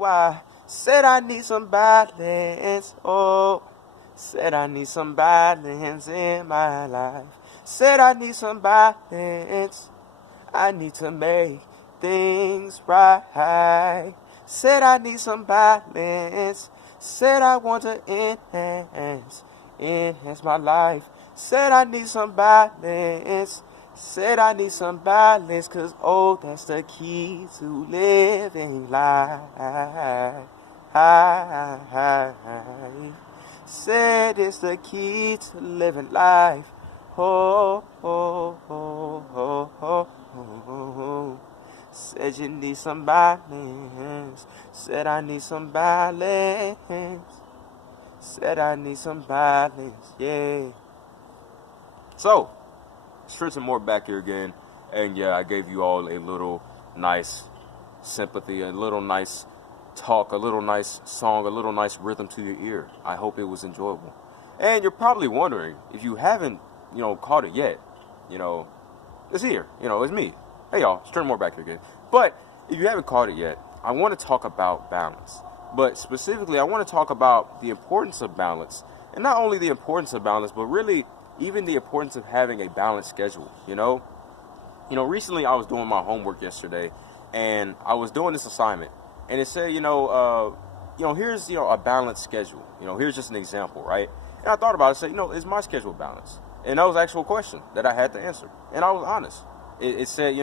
Oh, I said I need some balance. Oh, said I need some balance in my life. Said I need some balance. I need to make things right. Said I need some balance. Said I want to enhance my life. Said I need some balance. Said I need some balance, cause oh, that's the key to living life. Said it's the key to living life. Oh, oh, oh, oh, oh, oh. Said you need some balance. Said I need some balance. Said I need some balance, yeah. So, it's Trenton more back here again. And yeah, I gave you all a little nice sympathy, a little nice talk, a little nice song, a little nice rhythm to your ear. I hope it was enjoyable. And you're probably wondering, if you haven't, caught it yet, it's here. It's me. Hey y'all, it's Trenton more back here again. But if you haven't caught it yet, I want to talk about balance. But specifically, I want to talk about the importance of balance. And not only the importance of balance, but really even the importance of having a balanced schedule, Recently I was doing my homework yesterday, and I was doing this assignment, and it said, here's, a balanced schedule. Here's just an example, right? And I thought about it, I said, is my schedule balanced? And that was an actual question that I had to answer. And I was honest. It said,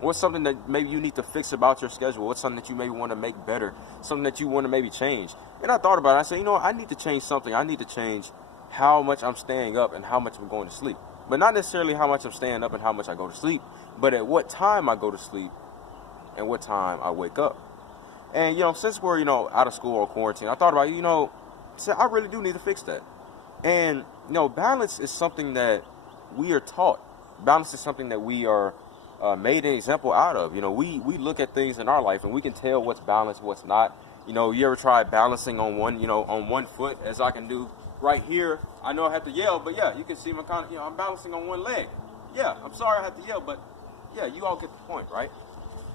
what's something that maybe you need to fix about your schedule? What's something that you maybe want to make better? Something that you want to maybe change? And I thought about it. I said, I need to change something. I need to change how much I'm staying up and how much I'm going to sleep. But not necessarily how much I'm staying up and how much I go to sleep, but at what time I go to sleep and what time I wake up. And, since we're, out of school or quarantine, I thought about, I really do need to fix that. And, balance is something that we are taught. Balance is something that we are made an example out of. We look at things in our life and we can tell what's balanced, what's not. You ever try balancing on one foot, as I can do right here? I know I have to yell, but yeah, you can see my I'm balancing on one leg. Yeah, I'm sorry I have to yell, but yeah, you all get the point, right?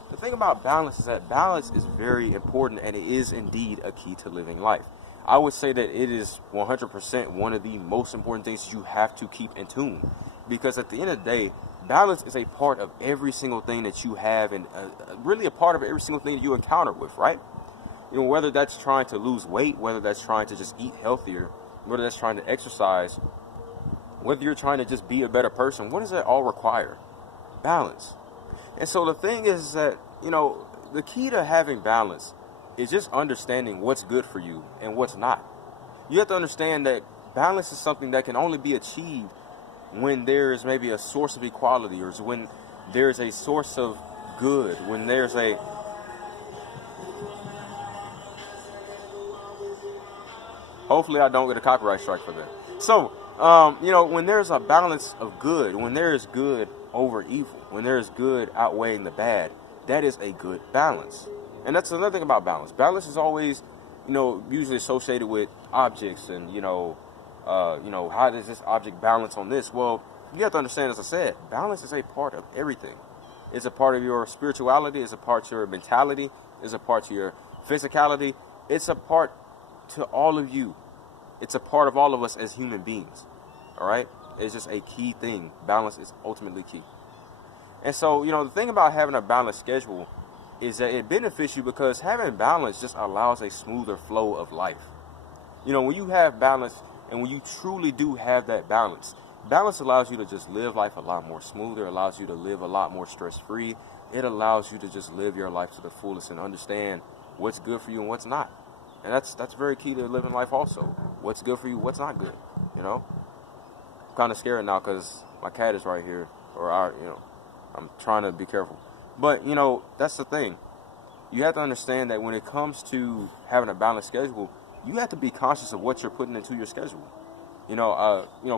The thing about balance is that balance is very important, and it is indeed a key to living life. I would say that it is 100% one of the most important things you have to keep in tune, because at the end of the day, balance is a part of every single thing that you have, and really a part of every single thing that you encounter with, right? Whether that's trying to lose weight, whether that's trying to just eat healthier, whether that's trying to exercise, whether you're trying to just be a better person, what does that all require? Balance. And so the thing is that, the key to having balance is just understanding what's good for you and what's not. You have to understand that balance is something that can only be achieved when there's maybe a source of equality, or when there's a source of good, when there's a... Hopefully I don't get a copyright strike for that. So, when there's a balance of good, when there is good over evil, when there is good outweighing the bad, that is a good balance. And that's another thing about balance. Balance is always, usually associated with objects and, how does this object balance on this? Well, you have to understand, as I said, balance is a part of everything. It's a part of your spirituality. It's a part of your mentality. It's a part of your physicality. It's a part to all of you. It's a part of all of us as human beings. All right? It's just a key thing. Balance is ultimately key. And so, the thing about having a balanced schedule is that it benefits you, because having balance just allows a smoother flow of life. When you have balance, and when you truly do have that balance, balance allows you to just live life a lot more smoother, allows you to live a lot more stress-free. It allows you to just live your life to the fullest and understand what's good for you and what's not. And that's very key to living life also. What's good for you, what's not good, I'm kind of scared now because my cat is right here, I'm trying to be careful. But, that's the thing. You have to understand that when it comes to having a balanced schedule, you have to be conscious of what you're putting into your schedule.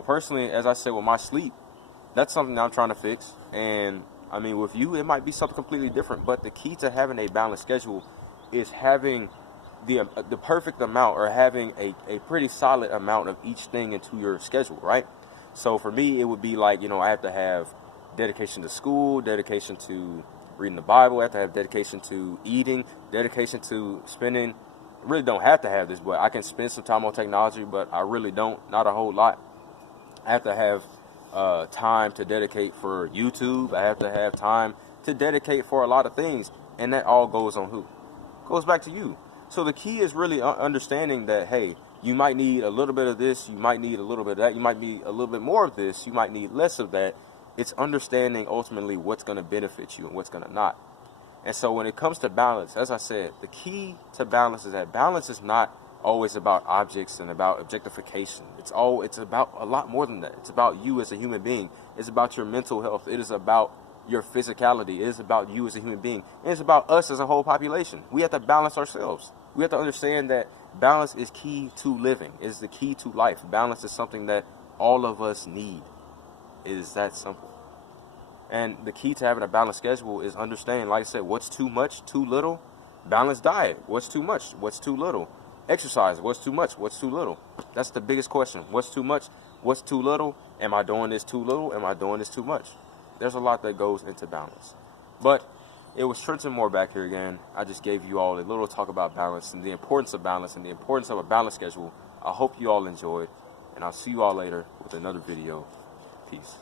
Personally, as I said, with my sleep, that's something that I'm trying to fix. And, with you, it might be something completely different. But the key to having a balanced schedule is having the perfect amount, or having a pretty solid amount of each thing into your schedule, right? So for me, it would be like, I have to have dedication to school, dedication to reading the Bible. I have to have dedication to eating, dedication to spending. I really don't have to have this, but I can spend some time on technology, but I really don't, not a whole lot. I have to have time to dedicate for YouTube. I have to have time to dedicate for a lot of things, and that all goes on who? Goes back to you. So the key is really understanding that, hey, you might need a little bit of this, you might need a little bit of that, you might need a little bit more of this, you might need less of that. It's understanding ultimately what's going to benefit you and what's going to not. And so when it comes to balance, as I said, the key to balance is that balance is not always about objects and about objectification. It's about a lot more than that. It's about you as a human being. It's about your mental health. It is about your physicality. It is about you as a human being. And it's about us as a whole population. We have to balance ourselves. We have to understand that balance is key to living. It is the key to life. Balance is something that all of us need. It is that simple. And the key to having a balanced schedule is understanding, like I said, what's too much, too little. Balanced diet. What's too much? What's too little? Exercise. What's too much? What's too little? That's the biggest question. What's too much? What's too little? Am I doing this too little? Am I doing this too much? There's a lot that goes into balance. But it was Trenton Moore back here again. I just gave you all a little talk about balance and the importance of balance and the importance of a balanced schedule. I hope you all enjoyed, and I'll see you all later with another video. Peace.